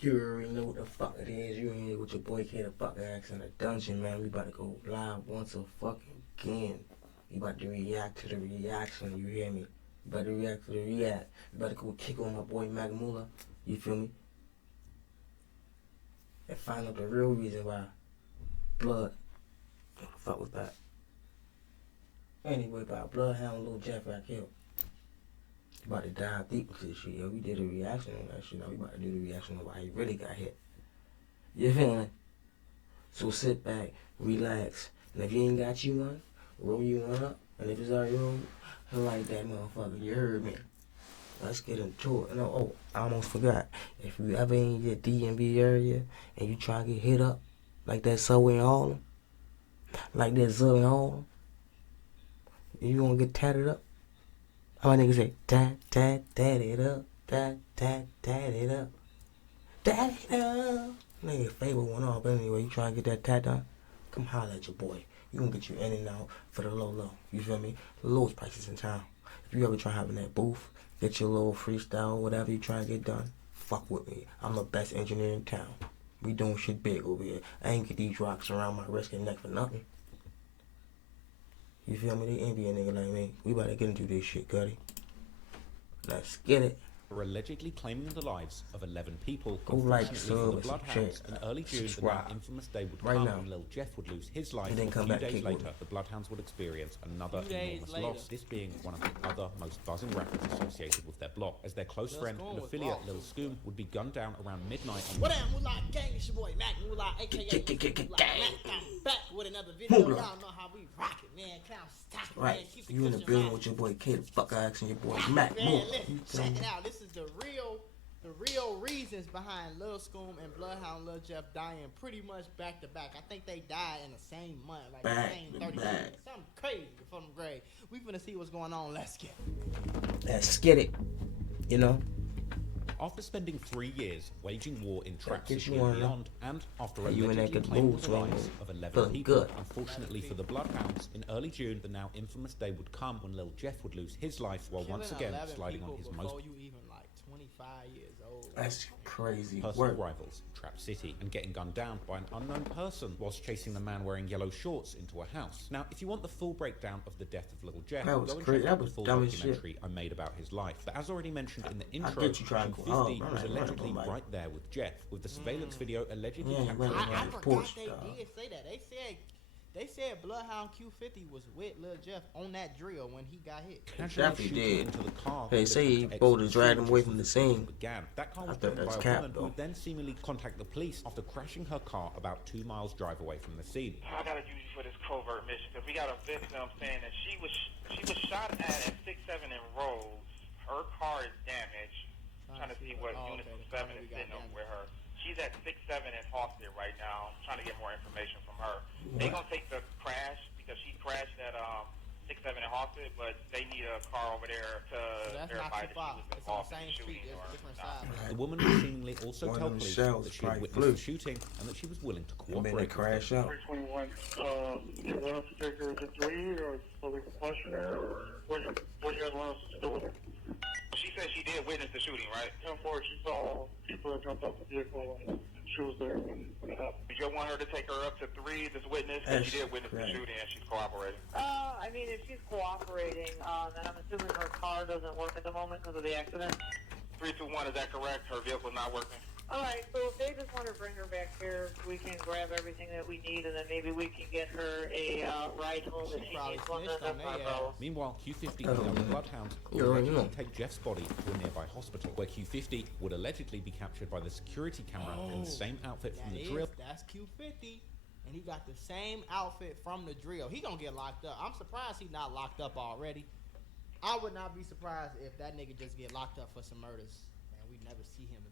You already know what the fuck it is. You in here with your boy K the fuck ass in the dungeon, man. We about to go live once a fucking again. We about to react to the reaction, you hear me? We about to react to the react. We about to go kick on my boy Magmula, you feel me? And find out the real reason why Blood, what the fuck was that? Anyway, by Bloodhound, Lil Jeff got killed. We about to dive deep into this shit, yo. We did a reaction on that shit. Now we about to do the reaction on why he really got hit. You feel me? So sit back, relax, and if you ain't got you one, roll you one up, and if it's already rolled, like that motherfucker, you heard me. Let's get into it. No, oh, I almost forgot. If you ever in your DMV area and you try to get hit up like that subway in Harlem, like that Zub in Harlem, you gonna get tatted up. How my niggas say, tat it up, tat it up, tat it up. Nigga, favor went off, but anyway, you trying to get that tat done? Come holler at your boy. You gonna get you in and out for the low. You feel me? The lowest prices in town. If you ever try having that booth, get your little freestyle, whatever you try to get done, fuck with me. I'm the best engineer in town. We doing shit big over here. I ain't get these rocks around my wrist and neck for nothing. You feel me? They envy a nigga like me. We about to get into this shit, Cuddy. Let's get it. Are allegedly claiming the lives of 11 people. Go like, Unfortunately for the Bloodhounds, in early June, the now infamous day would come when Lil Jeff would lose his life. And then a few days later, the Bloodhounds would experience another enormous loss. This being one of the other most buzzing rappers associated with their block, as their close friend and affiliate Lil Scoom would be gunned down around midnight. What up, Moolah Gang? It's your boy Mac Moolah, aka I'm back with another video. Y'all know how we rock it, man. Clown stock it, right. Man. Keep You in the building with your boy K the fuck ass and your boy Mac. Man, listen, check it out. This is the real reasons behind Lil Scoom and Bloodhound Lil Jeff dying pretty much back to back. I think they died in the same month, like the same 30 minutes. Something crazy from the grave. We finna see what's going on. Let's get it. Let's get it. You know? After spending 3 years waging war in Trap City and beyond, and after allegedly claiming the lives of 11 people, unfortunately for the Bloodhounds, in early June, the now infamous day would come when Lil Jeff would lose his life while once again sliding on his most you even like 25 years old. That's crazy personal rivals in Trap City and getting gunned down by an unknown person whilst chasing the man wearing yellow shorts into a house. Now, if you want the full breakdown of the death of Lil Jeff, go and check out the full documentary I made about his life. But as already mentioned in the intro, Q50 was allegedly right there with Jeff, with the surveillance video allegedly capturing I his forgot they did say that. They said Bloodhound Q50 was with Lil Jeff on that drill when he got hit. Definitely did. They say he bold and dragged him away from the scene. That car was driven by a cap, woman who would then seemingly contact the police after crashing her car about 2 miles drive away from the scene. I gotta use you for this covert mission because we got a victim saying that she was shot at 6-7 in Rose. Her car is damaged. I'm trying to see what unit 7 is sitting over with her. She's at 6-7 in Halstead right now. I'm trying to get more information from her. They gonna take the crash because she crashed at 6-7 in Halstead, but they need a car over there to verify that she was involved in the shooting or not. The woman would seemingly also tell police that she had witnessed the shooting and that she was willing to cooperate. Crash out. 321. You want us to take her to 3 or so we can question her, or what you guys want us to do with her? She said she did witness the shooting, right? Unfortunately, she saw people that jumped off the vehicle and she was there when it happened. Did you want her to take her up to 3, this witness? Because she did witness the shooting and she's cooperating. I mean, if she's cooperating, then I'm assuming her car doesn't work at the moment because of the accident. 321, is that correct? Her vehicle not working? Alright, so if they just want to bring her back here, we can grab everything that we need, and then maybe we can get her a ride home if she needs one. That's not a problem. Meanwhile, Q50 and the Bloodhounds would allegedly take Jeff's body to a nearby hospital, where Q50 would allegedly be captured by the security camera in the same outfit from the drill. That's Q50, and he got the same outfit from the drill. He gonna get locked up. I'm surprised he's not locked up already. I would not be surprised if that nigga just get locked up for some murders and we never see him again.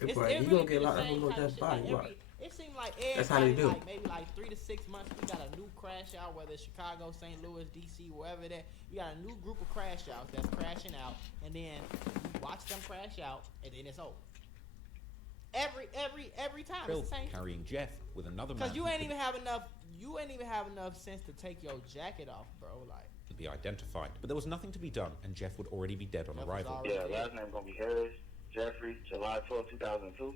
He gonna get locked up with that body. Like it seemed like that's how they do. Like maybe like 3 to 6 months, we got a new crash out, whether it's Chicago, St. Louis, DC, wherever that. We got a new group of crash outs that's crashing out, and then you watch them crash out, and then it's over. Every time, it's the same. Carrying Jeff with another man. Cause you ain't even have enough sense to take your jacket off, bro. Like. Be identified, but there was nothing to be done, and Jeff would already be dead on arrival. Yeah, last name gonna be Harris. Jeffrey, July 12, 2002.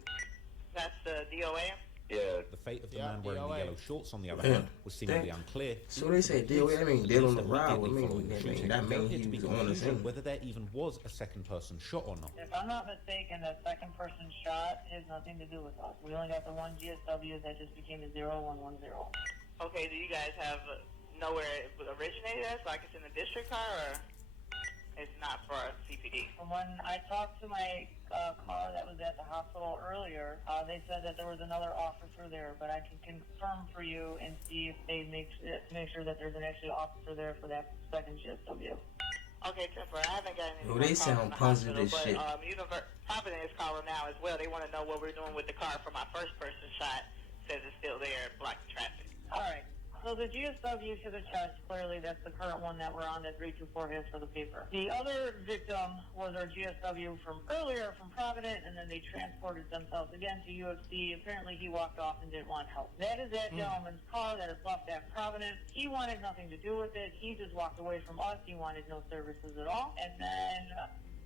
That's the DOA? Yeah. The fate of the man wearing the yellow shorts, on the other hand, was seemingly unclear. So they say DOA, I mean, dead on the ride. I mean, that means he was on the scene. Whether there even was a second person shot or not. If I'm not mistaken, the second person shot has nothing to do with us. We only got the one GSW that just became a 0110. Okay, do you guys know where it originated as? Like it's in the district car, or it's not for CPD? From when I talked to my car that was at the hospital earlier, they said that there was another officer there, but I can confirm for you and see if they make sure that there's an actual officer there for that second GSW. Okay, Trevor, I haven't got any. Oh, they sound positive as shit. Providence is calling now as well. They want to know what we're doing with the car for my first person shot. Says it's still there, blocking traffic. All right. So the GSW to the chest, clearly that's the current one that we're on that 324 has for the paper. The other victim was our GSW from earlier from Providence, and then they transported themselves again to UFC. Apparently he walked off and didn't want help. That is that gentleman's car that is left at Providence. He wanted nothing to do with it. He just walked away from us. He wanted no services at all. And then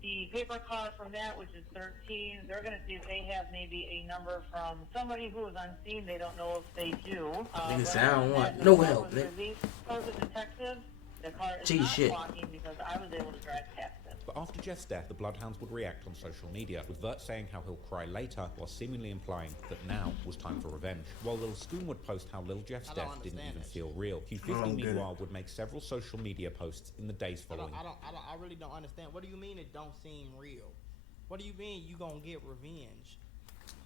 the paper car from that, which is 13, they're going to see if they have maybe a number from somebody who is unseen. They don't know if they do. Nigga sound what? No help, nigga. The detective, the car is not walking because I was able to drive past it. But after Jeff's death, the Bloodhounds would react on social media, with Vert saying how he'll cry later, while seemingly implying that now was time for revenge. While Lil Scoom would post how Lil Jeff's death didn't even feel real. Q50, meanwhile, would make several social media posts in the days following. I really don't understand. What do you mean it don't seem real? What do you mean you gonna get revenge?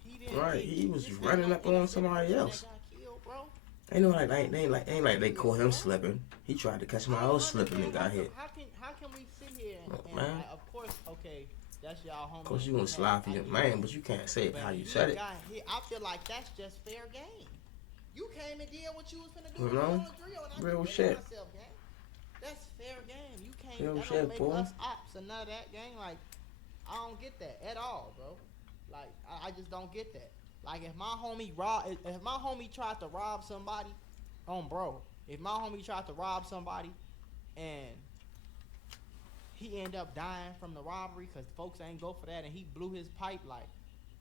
He was running up on somebody else. Killed, bro. Ain't like they caught him slipping. He tried to catch somebody else slipping and got hit. How can we sit here and man. Of course, okay, that's y'all homie. Of course you gonna slide for your man, but you can't say it how you said it. I feel like that's just fair game. You came and did what you was finna do. You know? Real shit. That's fair game. You can't. Real That shit, don't make boy. us ops and none of that gang. Like, I don't get that at all, bro. Like, I just don't get that. Like, if my homie tried to rob somebody, bro. If my homie tried to rob somebody, and he ended up dying from the robbery because folks ain't go for that, and he blew his pipe, like,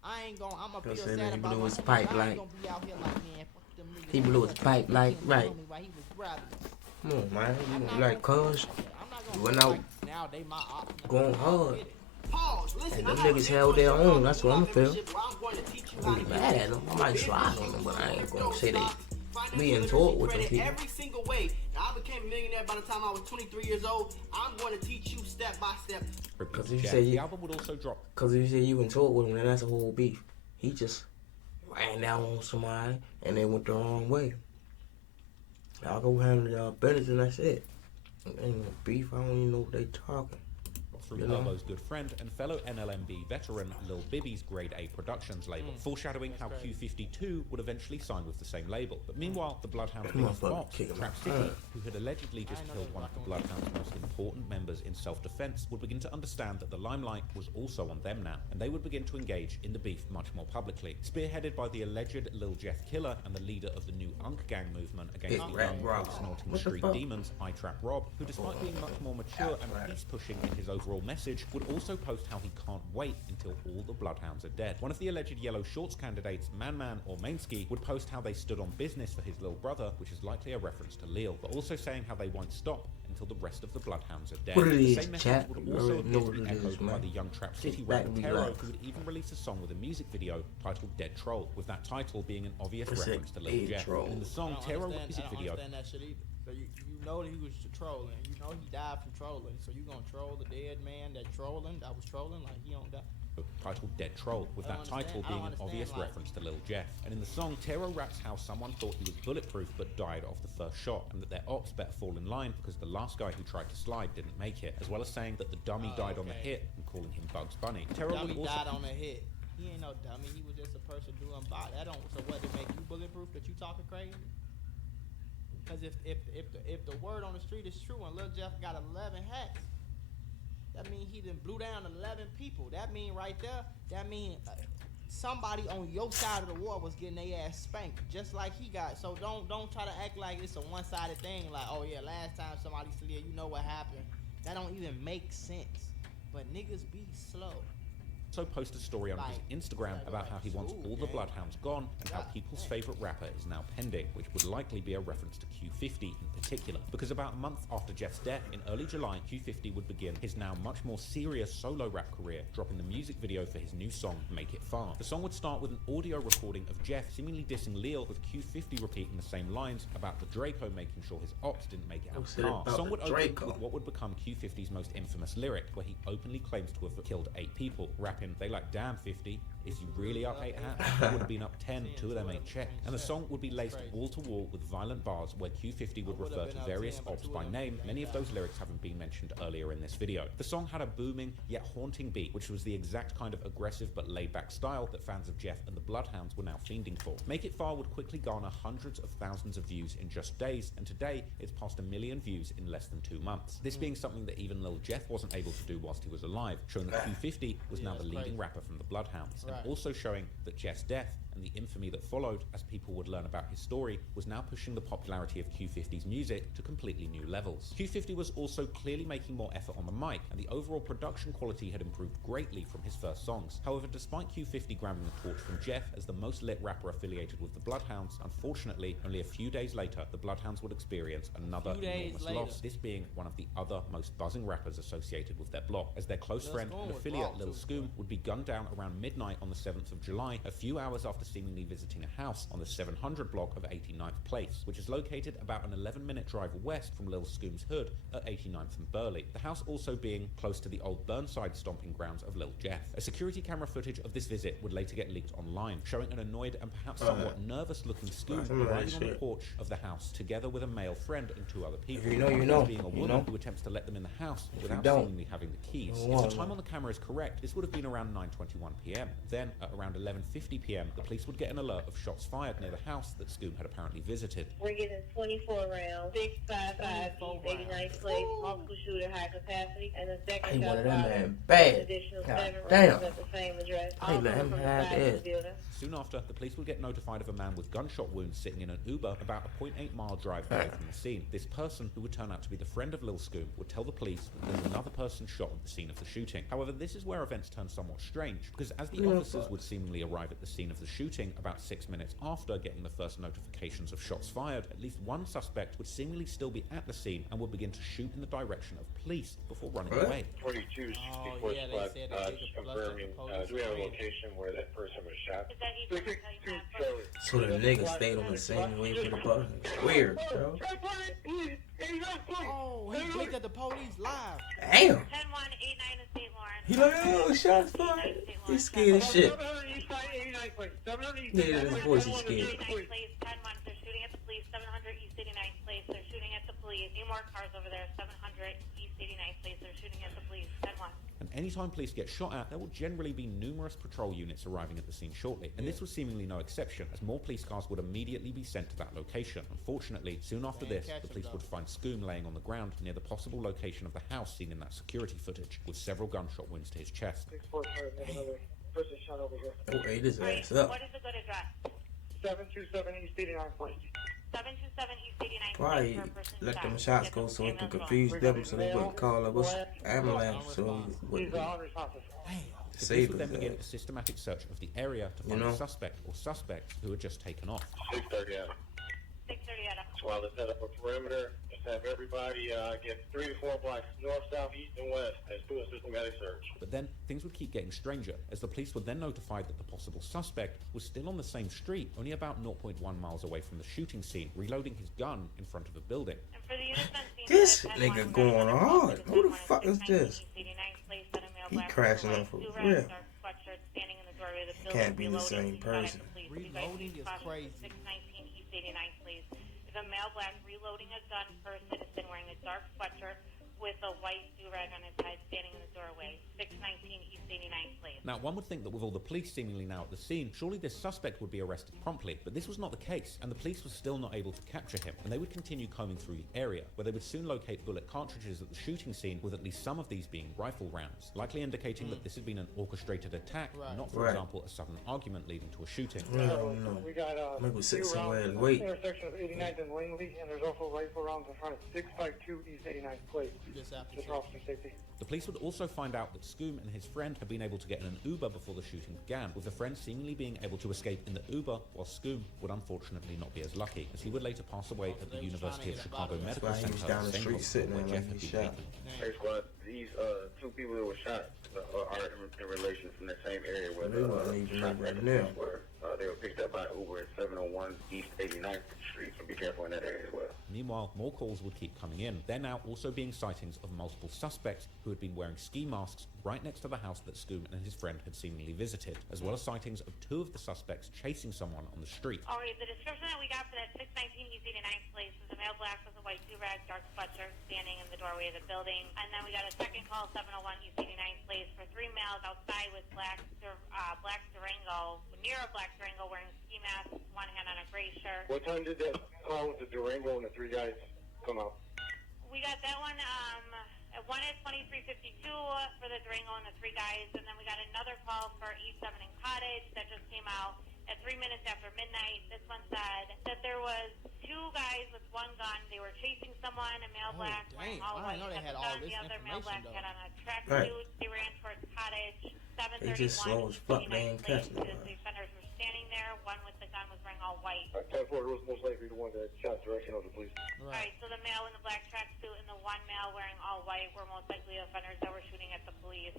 I'm gonna feel sad about he blew my his homie. pipe I ain't like gonna be out here like, man, fuck them niggas. he blew his pipe like right. While he was grabbing us. Come on, man. You like cuz you went out now they my ops. going hard. Pause. Listen, And them niggas held their own. That's what I'm feeling. I'm mad at them. I might slide on them, but I ain't gonna say they being taught with them people. Every single way. Now, I became a millionaire by the time I was 23 years old. I'm going to teach you step by step. Because if you say the album would also drop. Because if you say you been taught with him, then that's a whole beef. He just ran down on somebody and they went the wrong way. Y'all go handle y'all business and that's it. Ain't no beef. I don't even know what they talking. Through Lobo's good friend and fellow NLMB veteran Lil Bibby's Grade A Productions label, foreshadowing how Q52 would eventually sign with the same label. But meanwhile, the Bloodhound's biggest boss, Trap City, who had allegedly just killed one of the Bloodhound's most important members in self-defense, would begin to understand that the limelight was also on them now, and they would begin to engage in the beef much more publicly. Spearheaded by the alleged Lil Jeff Killer and the leader of the new Unk Gang movement against the young, snorting street demons, I Trap Rob, who despite being much more mature and peace-pushing in his overall message, would also post how he can't wait until all the Bloodhounds are dead. One of the alleged Yellow Shorts candidates, Man or Mainsky, would post how they stood on business for his little brother, which is likely a reference to Leal, but also saying how they won't stop until the rest of the Bloodhounds are dead. The same message would also appear to be echoed by the young Trap City rapper Tero, who would even release a song with a music video titled Dead Troll, with that title being an obvious reference to Lil Jeff. In the song Tero music video. I don't understand that shit either. So you know that he was trolling. You know he died from trolling. So you gonna troll the dead man that was trolling like he don't die. Titled Dead Troll, with that title being an obvious reference to Lil Jeff. And in the song, Tero raps how someone thought he was bulletproof but died off the first shot, and that their ops better fall in line because the last guy who tried to slide didn't make it, as well as saying that the dummy died on the hit and calling him Bugs Bunny. Tero Dummy would also died on the hit. He ain't no dummy. He was just a person doing body. So what, to make you bulletproof that you talking crazy? Because if the word on the street is true and Lil Jeff got 11 hats, that mean he done blew down 11 people. That mean right there, that mean somebody on your side of the war was getting their ass spanked, just like he got. So don't try to act like it's a one-sided thing. Like, oh yeah, last time somebody slid, you know what happened. That don't even make sense. But niggas be slow. also post a story on his Instagram about how he wants all the Bloodhounds gone and how people's favorite rapper is now pending, which would likely be a reference to Q50 in particular, because about a month after Jeff's death in early July, Q50 would begin his now much more serious solo rap career, dropping the music video for his new song, Make It Far. The song would start with an audio recording of Jeff seemingly dissing Lil, with Q50 repeating the same lines about the Draco making sure his ops didn't make it out of the car. The song would open with what would become Q50's most infamous lyric, where he openly claims to have killed 8 people, rapping, "They like, damn 50, is you really up 8 hats? It would have been up 10, 2 of them ain't checked." And the song would be laced wall to wall with violent bars where Q50 would refer to various ops by name, many of those lyrics having been mentioned earlier in this video. The song had a booming yet haunting beat, which was the exact kind of aggressive but laid-back style that fans of Jeff and the Bloodhounds were now fiending for. Make It Far would quickly garner hundreds of thousands of views in just days, and today it's past 1 million views in less than 2 months. This being something that even Lil Jeff wasn't able to do whilst he was alive, showing that Q50 was now the leading rapper from the Bloodhounds, and also showing that Jeff's death and the infamy that followed as people would learn about his story was now pushing the popularity of Q50's music to completely new levels. Q50 was also clearly making more effort on the mic, and the overall production quality had improved greatly from his first songs. However, despite Q50 grabbing the torch from Jeff as the most lit rapper affiliated with the Bloodhounds, unfortunately, only a few days later, the Bloodhounds would experience another enormous loss, this being one of the other most buzzing rappers associated with their block, as their close friend and affiliate Lil Scoom would be gunned down around midnight on the 7th of July, a few hours after seemingly visiting a house on the 700 block of 89th Place, which is located about an 11-minute drive west from Lil Scoom's hood at 89th and Burleigh, the house also being close to the old Burnside stomping grounds of Lil Jeff. A security camera footage of this visit would later get leaked online, showing an annoyed and perhaps somewhat nervous-looking Scoom arriving on the porch of the house together with a male friend and 2 other people. If you know, being a woman who attempts to let them in the house without seemingly having the keys. If the time on the camera is correct, this would have been around 9:21 p.m. Then, at around 11:50 p.m., the police would get an alert of shots fired near the house that Scoom had apparently visited. We're getting 24 rounds, 655 East 89th Place, multiple shooter, high capacity, and the second shot fired, additional 7 rounds at the same address. Soon after, the police would get notified of a man with gunshot wounds sitting in an Uber about a 0.8-mile drive away from the scene. This person, who would turn out to be the friend of Lil Scoom, would tell the police that there was another person shot at the scene of the shooting. However, this is where events turn somewhat strange, because as the officers would seemingly arrive at the scene of the shooting about 6 minutes after getting the first notifications of shots fired, at least one suspect would seemingly still be at the scene and would begin to shoot in the direction of police before running away. 42 before just confirming, do we have a location where that person was shot? So the nigga stayed on the same way for the bus. Weird, bro. Oh, he blinked at the police live. Damn. 10-1-89 in St. Lawrence. He like, oh, shots fired. He's scared as shit. Yeah, his voice is scared. 10-1, they're shooting at the police. 700 East 89th Place, they're shooting at the police. Any more cars over there? 700 East 89th Place, they're shooting at the police. 10-1. And anytime police get shot at, there will generally be numerous patrol units arriving at the scene shortly. And this was seemingly no exception, as more police cars would immediately be sent to that location. Unfortunately, soon after this, the police would find Scoom laying on the ground near the possible location of the house seen in that security footage, with several gunshot wounds to his chest. Oh, hey, this ass up. What is the good address? 727 East 89th Place. 727 East 89th Probably let them shots go so it can confuse them, so they wouldn't call up us ambulance, so he wouldn't The police would then begin a systematic search of the area to find a suspect or suspects who had just taken off. 630 Adam. 630 Adam. While they set up a perimeter, just have everybody get 3 to 4 blocks north, south, east, and west. Let's do a systematic search. But then things would keep getting stranger, as the police were then notified that the possible suspect was still on the same street, only about 0.1 miles away from the shooting scene, reloading his gun in front of a building. This nigga going hard. Who the fuck is this? He crashing off for real. Can't be the same person. Reloading is crazy. 619 East 89th Place. Is a male black reloading a gun for a citizen wearing a dark sweatshirt with a white do-rag on his head standing in the doorway. 619 East 89th Place. Now, one would think that with all the police seemingly now at the scene, surely this suspect would be arrested promptly, but this was not the case, and the police were still not able to capture him, and they would continue combing through the area, where they would soon locate bullet cartridges at the shooting scene, with at least some of these being rifle rounds, likely indicating that this had been an orchestrated attack, not, for example, a sudden argument leading to a shooting. We got maybe sit somewhere and wait. Intersection of 89th and Langley, and there's also rifle rounds in front of 652 East 89th Place. Just for officer safety. The police would also find out that Scoom and his friend had been able to get an an Uber before the shooting began, with the friend seemingly being able to escape in the Uber, while Scoom would unfortunately not be as lucky, as he would later pass away at the University of Chicago Medical Center, down the street sitting where there Jeff like had he been shot. taken. Hey, squad, these two people that were shot are in relation from the same area where They weren't even shot right now. were. They were picked up by Uber at 701 East 89th Street, so be careful in that area as well. Meanwhile, more calls would keep coming in. They're now also being sightings of multiple suspects who had been wearing ski masks right next to the house that Scoom and his friend had seemingly visited, as well as sightings of 2 of the suspects chasing someone on the street. All right, the description that we got for that 619 East 89th place was a male black with a white do-rag, dark sweatshirt, standing in the doorway of the building. And then we got a second call, 701 East 89th place, for 3 males outside with black Durango, near a black Durango, wearing ski masks, one hand on a gray shirt. What time did that call with the Durango and the 3 guys come out? We got that one at 2352 for the Durango and the 3 guys, and then we got another call for East 7 and Cottage that just came out at 3 minutes after midnight. This one said that there was 2 guys with 1 gun. They were chasing someone, a male black wearing all white had the gun. The other male black had on a tracksuit. They ran towards Cottage. 731. They just slow as fuck. They ain't catching it. The defenders were standing there. One with the gun was wearing all white. 10-4 was most likely the one that shot direction of the police. All right, so the male in the black tracksuit and the one male wearing all white were most likely offenders that were shooting at the police.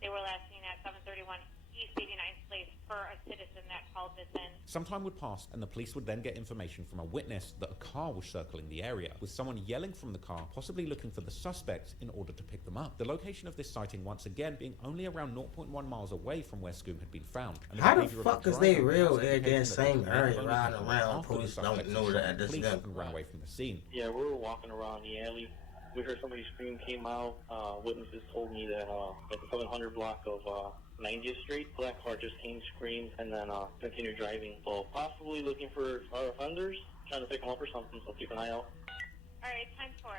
They were last seen at 731 East 89th place per a citizen that called this in. Some time would pass, and the police would then get information from a witness that a car was circling the area, with someone yelling from the car, possibly looking for the suspects in order to pick them up. The location of this sighting, once again, being only around 0.1 miles away from where Scoom had been found. How the fuck is they real again same area riding around? Police don't know that this police them. and ran away from the scene. Yeah, we were walking around the alley. We heard somebody scream, came out. Witnesses told me that at the 700 block of 90th Street, black car just came, screamed, and then continued driving. So possibly looking for our offenders, trying to pick them up or something, so keep an eye out. All right, 10-4.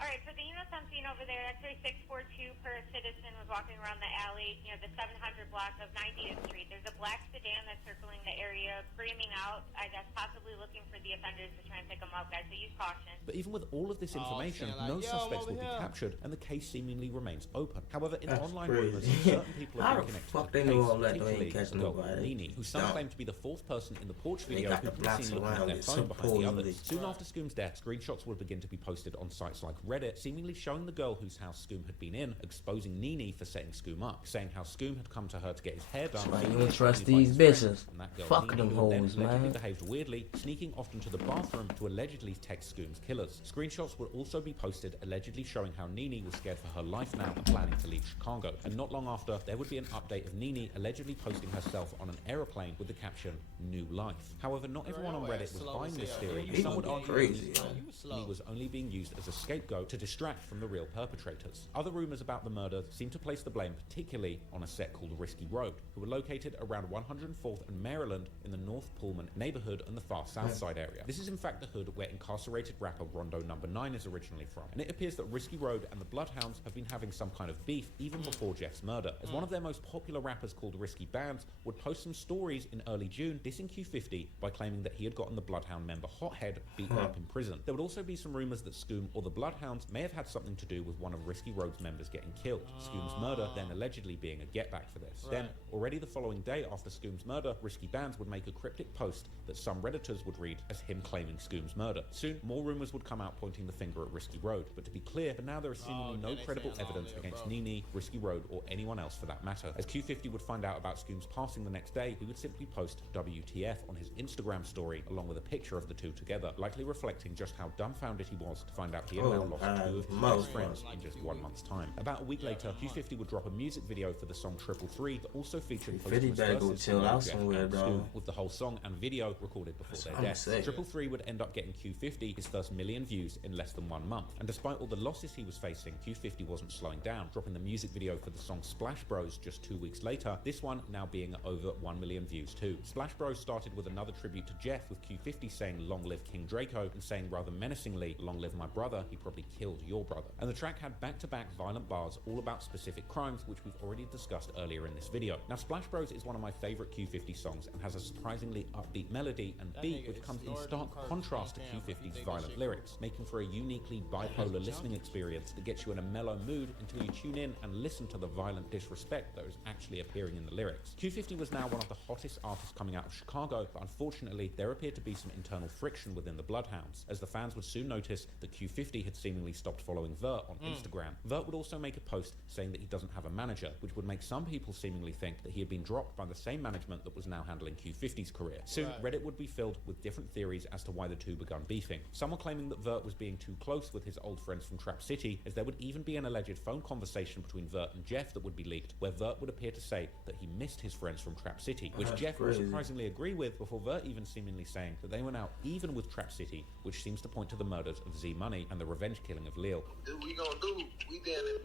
All right, for the units I'm seeing over there, X-ray 642 per citizen was walking around the alley near the 700 block of 90th Street. There's a black sedan that's circling the area, screaming out, I guess possibly looking for the offenders to try and pick them up, guys, so use caution. But even with all of this information, no suspects will be captured, and the case seemingly remains open. However, in online rumors, certain people are connected to the case, particularly the girl Nini, who some claim to be the 4th person in the porch video who could be seen looking at their phone behind the others. Soon after Scoom's death, screenshots would begin to be posted on sites like Reddit, seemingly showing the girl whose house Scoom had been in, exposing Nini for setting Scoom up, saying how Scoom had come to her to get his hair done. Like, you don't trust these bitches. Fuck them hoes, man. man. Behaved weirdly, sneaking off into the bathroom to allegedly text Scoom's killers. Screenshots would also be posted allegedly showing how Nini was scared for her life now and planning to leave Chicago. And not long after, there would be an update of Nini allegedly posting herself on an aeroplane with the caption, "New Life." However, not everyone on Reddit was buying this theory, and some would argue that Nini was only being used as a scapegoat to distract from the real perpetrators. Other rumors about the murder seem to place the blame particularly on a set called Risky Road, who were located around 104th and Maryland in the North Pullman neighborhood and the far south side area. This is in fact the hood where incarcerated rapper Rondo Number 9 is originally from, and it appears that Risky Road and the Bloodhounds have been having some kind of beef even before Jeff's murder, as one of their most popular rappers called Risky Bands would post some stories in early June dissing Q50 by claiming that he had gotten the Bloodhound member Hothead beaten up in prison. There would also be some rumors that Scoom or the Bloodhounds may have had something to do with one of Risky Road's members getting killed, Scoom's murder then allegedly being a get back for this. Then, already the following day after Scoom's murder, Risky Bands would make a cryptic post that some Redditors would read as him claiming Scoom's murder. Soon, more rumors would come out pointing the finger at Risky Road, but to be clear, for now there is seemingly no credible evidence against Nini, Risky Road, or anyone else for that matter. As Q50 would find out about Scoom's passing the next day, he would simply post WTF on his Instagram story along with a picture of the two together, likely reflecting just how dumbfounded he was to find out he had now lost 2 of his best friends in just 1 month's time. About a week later, Q50 would drop a music video for the song 333 that also featured Postman's verses from Scoom, with the whole song and video recorded before their deaths. 333 would end up getting Q50 his first million views in less than 1 month, and despite all the losses he was facing, Q50 wasn't slowing down, dropping the music video for the song Splash Bros just 2 weeks later, this one now being over 1 million views too. Splash Bros started with another tribute to Jeff, with Q50 saying "Long live King Draco" and saying rather menacingly "Long live my brother, he probably killed your brother." And the track had back-to-back violent bars all about specific crimes, which we've already discussed earlier in this video. Now, Splash Bros is one of my favorite Q50 songs and has a surprisingly upbeat melody and beat which comes in stark contrast to Q50's violent lyrics, making for a uniquely bipolar listening experience that gets you in a mellow mood until you tune in and listen to the violent disrespect that is actually appearing in the lyrics. Q50 was now one of the hottest artists coming out of Chicago, but unfortunately there appeared to be some internal friction within the Bloodhounds, as the fans would soon notice that Q50 had seemingly stopped following Vert on Instagram. Vert would also make a post saying that he doesn't have a manager, which would make some people seemingly think that he had been dropped by the same management that was now handling Q50's career. Soon, Reddit would be filled with different theories as to why the two began beefing. Some were claiming that Vert was being too close with his old friends from Trap City, as there would even be an alleged phone conversation between Vert and Jeff that would be leaked, where Vert would appear to say that he missed his friends from Trap City, which Jeff would surprisingly agree with, before Vert even seemingly saying that they were now even with Trap City, which seems to point to the murders of Z Money and the revenge killing of Lil. What we gonna do? We gonna,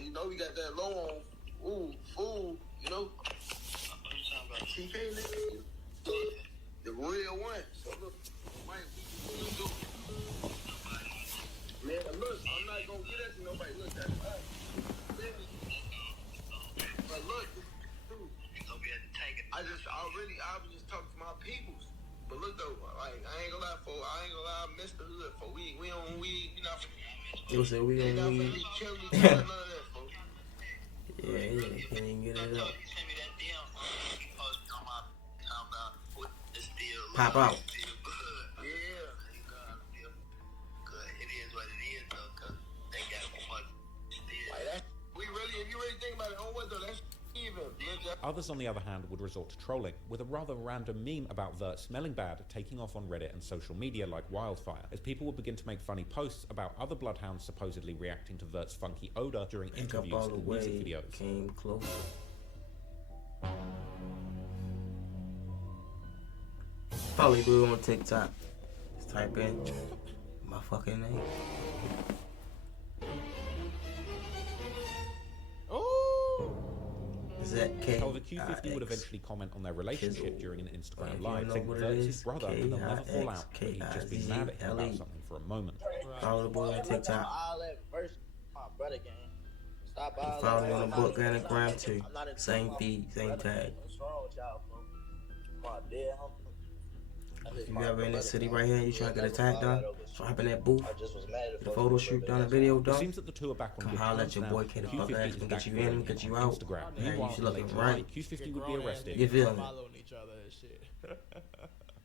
you know, we got that low on, ooh, food, you know? TK, the real one. So look, man, look, I'm not gonna get at you, nobody. Look, that's fine. But look, I was just talking to my peoples. But look though, like, I ain't gonna lie, I missed the hood, for we on weed, you know. You say we on weed? Yeah, can't even get it up. Pop out. If you really think about it, oh, what though, that's even. Others, on the other hand, would resort to trolling, with a rather random meme about Vert smelling bad taking off on Reddit and social media like wildfire, as people would begin to make funny posts about other Bloodhounds supposedly reacting to Vert's funky odor during interviews and music videos. Came closer. Probably do it on TikTok. Just type in my fucking name. However, Q50 would eventually comment on their relationship during an Instagram live, saying that Vert's his brother and they'll never fall out, but he'd just been mad at him about something for a moment. Follow the boy on TikTok. Follow me on the book and the gram too. Same feed, same tag. If you ever in this city right here, you trying to get attacked done, hop in that booth, get a photo shoot done, a video done. It seems that the two are back on come holler at your boy, K the fuck ass, gonna get you in, get you out. Yeah, you should look right. Q50 would be arrested. You feel me?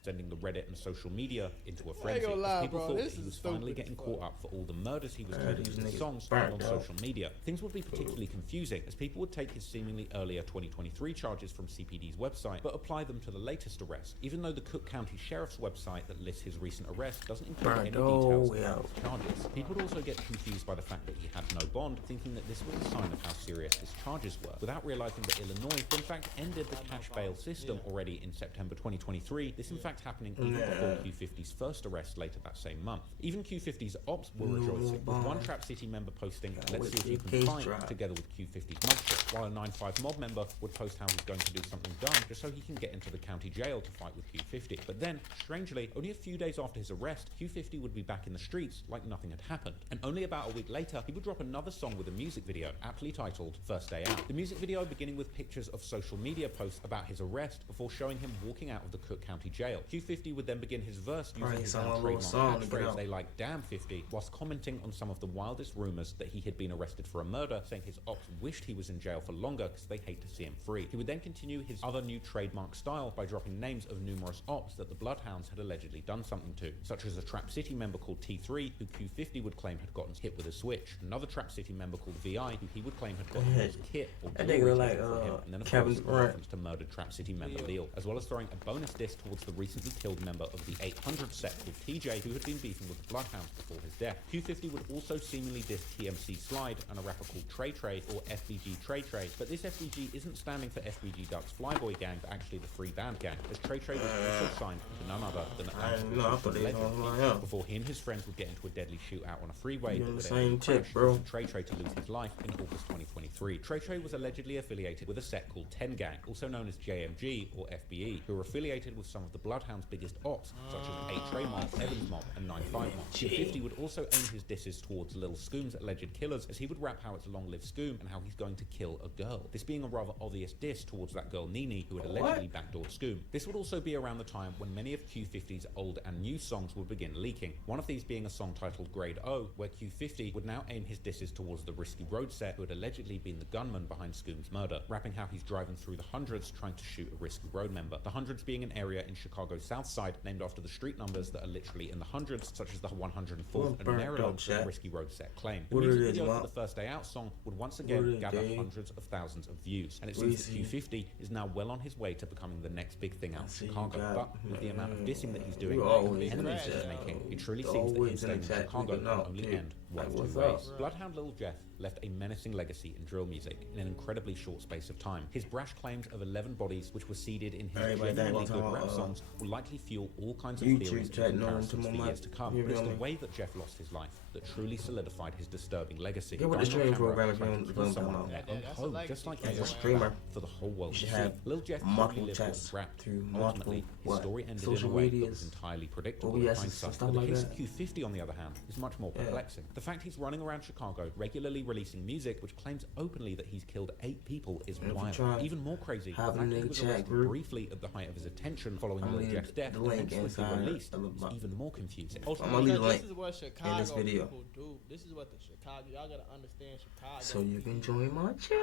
Sending the Reddit and social media into a frenzy, as people thought that he was finally getting caught up for all the murders he was committing in his songs and on social media. Things would be particularly confusing, as people would take his seemingly earlier 2023 charges from CPD's website, but apply them to the latest arrest, even though the Cook County Sheriff's website that lists his recent arrest doesn't include any details about his charges. People would also get confused by the fact that he had no bond, thinking that this was a sign of how serious his charges were, without realizing that Illinois, in fact, ended the cash bail system already in September 2023. This, in fact, happening even before Q50's first arrest later that same month. Even Q50's ops were rejoicing, with one Trap City member posting, "Let's see if you can fight," together with Q50's mugshot, while a 9-5 mob member would post how he's going to do something dumb just so he can get into the county jail to fight with Q50. But then, strangely, only a few days after his arrest, Q50 would be back in the streets like nothing had happened. And only about a week later, he would drop another song with a music video, aptly titled First Day Out. The music video beginning with pictures of social media posts about his arrest before showing him walking out of the Cook County jail. Q50 would then begin his verse using his own trademark catchphrase, "They like damn 50," whilst commenting on some of the wildest rumours that he had been arrested for a murder, saying his ops wished he was in jail for longer because they hate to see him free. He would then continue his other new trademark style by dropping names of numerous ops that the Bloodhounds had allegedly done something to, such as a Trap City member called T3, who Q50 would claim had gotten hit with a switch, another Trap City member called VI, who he would claim had gotten his kit or jewelry like, from him, and then of course a reference to murdered Trap City member Lil, as well as throwing a bonus diss towards the recently killed member of the 800 set called TJ, who had been beefing with the Bloodhounds before his death. Q50 would also seemingly diss TMC Slide and a rapper called Trey Trey, or FBG Trey Trey, but this FBG isn't standing for FBG Duck's Flyboy Gang, but actually the Free Band Gang, as Trey Trey was also signed to none other than Atlanta before he and his friends would get into a deadly shootout on a freeway that would end in Trey Trey to lose his life in August 2023. Trey Trey was allegedly affiliated with a set called 10 Gang, also known as JMG or FBE, who were affiliated with some of the Bloodhounds Bloodhound's biggest ops, such as 8 Trey Mob, Evans Mob, and 9-5 Mob. Q50 would also aim his disses towards Lil Scoom's alleged killers, as he would rap how it's long live Scoom and how he's going to kill a girl. This being a rather obvious diss towards that girl Nene, who had allegedly backdoored Scoom. This would also be around the time when many of Q50's old and new songs would begin leaking. One of these being a song titled Grade O, where Q50 would now aim his disses towards the Risky Road set, who had allegedly been the gunman behind Scoom's murder, rapping how he's driving through the hundreds trying to shoot a Risky Road member. The hundreds being an area in Chicago's South Side named after the street numbers that are literally in the hundreds, such as the 104th and Maryland that the Risky Road set claim. The music video for the First Day Out song would once again gather hundreds of thousands of views, and it seems that Q50 is now well on his way to becoming the next big thing out of Chicago. But with the amount of dissing that he's doing and the enemies he's making, it truly seems that him staying in Chicago can only end one of two ways. Bloodhound Lil Jeff left a menacing legacy in drill music in an incredibly short space of time. His brash claims of 11 bodies, which were seeded in his genuinely good rap songs, will likely fuel all kinds of theories and comparisons for years to come. But it's the way that Jeff lost his life that truly solidified his disturbing legacy. Yeah, what the streaming program is from someone on their own home, just like as a streamer, for the whole world to see. have Lil Jeff multiple lived chats rap through ultimately. His story ended in a way that was entirely predictable in hindsight. But the case of Q50, on the other hand, is much more perplexing. The fact he's running around Chicago, regularly releasing music which claims openly that he's killed 8 people is wild. Even more crazy, the fact that he was arrested briefly at the height of his attention following Lil Jeff's death and then swiftly released is even more confusing. Ultimately, this is what Chicago in this video people do. This is what the Chicago, y'all gotta understand Chicago. So you can join my chat.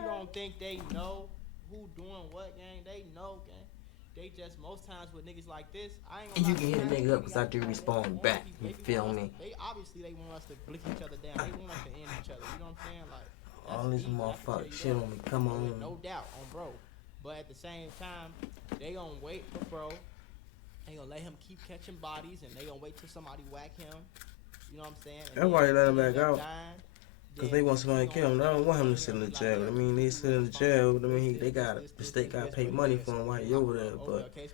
You don't think they know who doing what, gang? They know, gang. They just, most times with niggas like this, I ain't gonna you can hit a nigga up because I do respond back. You feel me? They obviously they want us to blick each other down. They want us to end each other. You know what I'm saying? Like, all this motherfucker shit on me. Come on. No doubt on bro. But at the same time, they gonna wait for bro. They gonna let him keep catching bodies, and they gonna wait till somebody whack him. You know what I'm saying? That's why they let him back out. Because they want somebody to kill him. They don't want him to sit in the jail. I mean, they sit in the jail. I mean, the state got to pay money for him while he over there. But if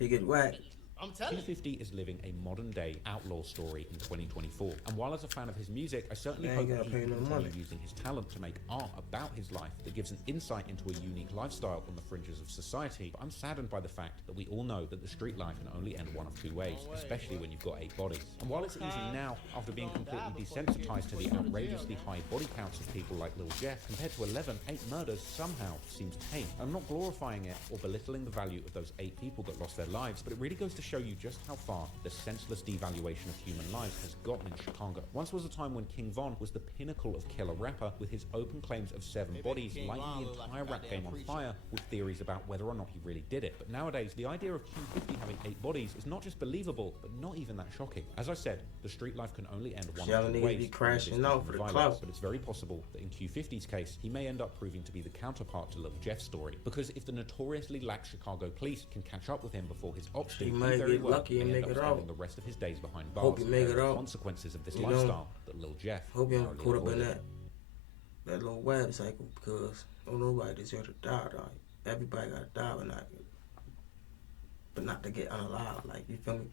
he get whacked, I'm telling you. Q50 is living a modern-day outlaw story in 2024. And while as a fan of his music, I certainly hope that he can continue using his talent to make art about his life that gives an insight into a unique lifestyle on the fringes of society. But I'm saddened by the fact that we all know that the street life can only end one of two ways, especially when you've got 8 bodies. And while it's easy now, after being completely desensitized to the outrageously high body counts of people like Lil Jeff, compared to 11, 8 murders somehow seems tame. I'm not glorifying it or belittling the value of those 8 people that lost their lives, but it really goes to show you just how far the senseless devaluation of human lives has gotten in Chicago. Once was a time when King Von was the pinnacle of killer rapper, with his open claims of 7 bodies lighting the entire rap game on fire with theories about whether or not he really did it. But nowadays, the idea of Q50 having 8 bodies is not just believable, but not even that shocking. As I said, the street life can only end one of two ways. Crashing out for the clout. But it's very possible that in Q50's case, he may end up proving to be the counterpart to Lil Jeff's story. Because if the notoriously lax Chicago police can catch up with him before his ops do, he very well may end up spending the rest of his days behind bars. Hope you make it out. Consequences of this lifestyle that Lil Jeff. Hope you caught up in that little web cycle, because don't nobody deserve to die. Like, everybody got to die, but not to get unalive. Like, you feel me?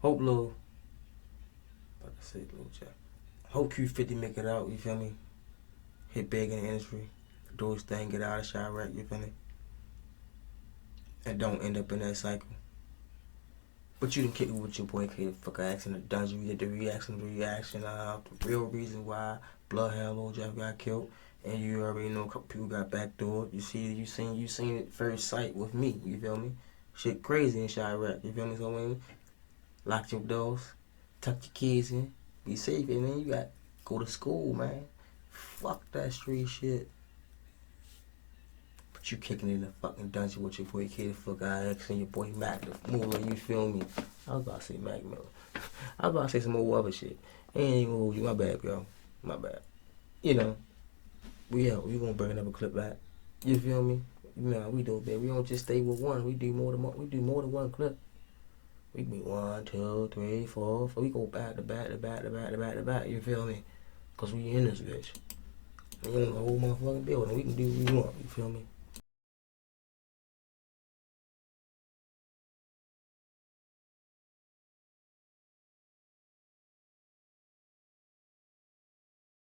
Hope Lil Jeff. Hope Q50 make it out. You feel me? Hit big in the industry, do his thing, get out of Chirac. You feel me? And don't end up in that cycle. But you didn't kick it with your boy K. Fuck ass in the dungeon. You did the reaction. The real reason why Bloodhound Lil Jeff got killed, and you already know a couple people got backdoored. You seen it first sight with me. You feel me? Shit crazy in Chirac. You feel me? So when lock your doors, tuck your kids in, be safe, and then you got go to school, man. Fuck that street shit. But you kicking in the fucking dungeon with your boy K. Fuck X and your boy Mac the Moolah, you feel me? I was about to say Mac Miller. I was about to say some more other shit. Ain't even hold you. My bad, yo. My bad. You know, we gonna bring another clip back. You feel me? You know how we do, baby. We don't just stay with one. We do more than one clip. We be 1, 2, 3, 4. We go back to back to back to back to back to back. You feel me? Cause we in this bitch. We own the whole motherfucking building. We can do what we want. You feel me?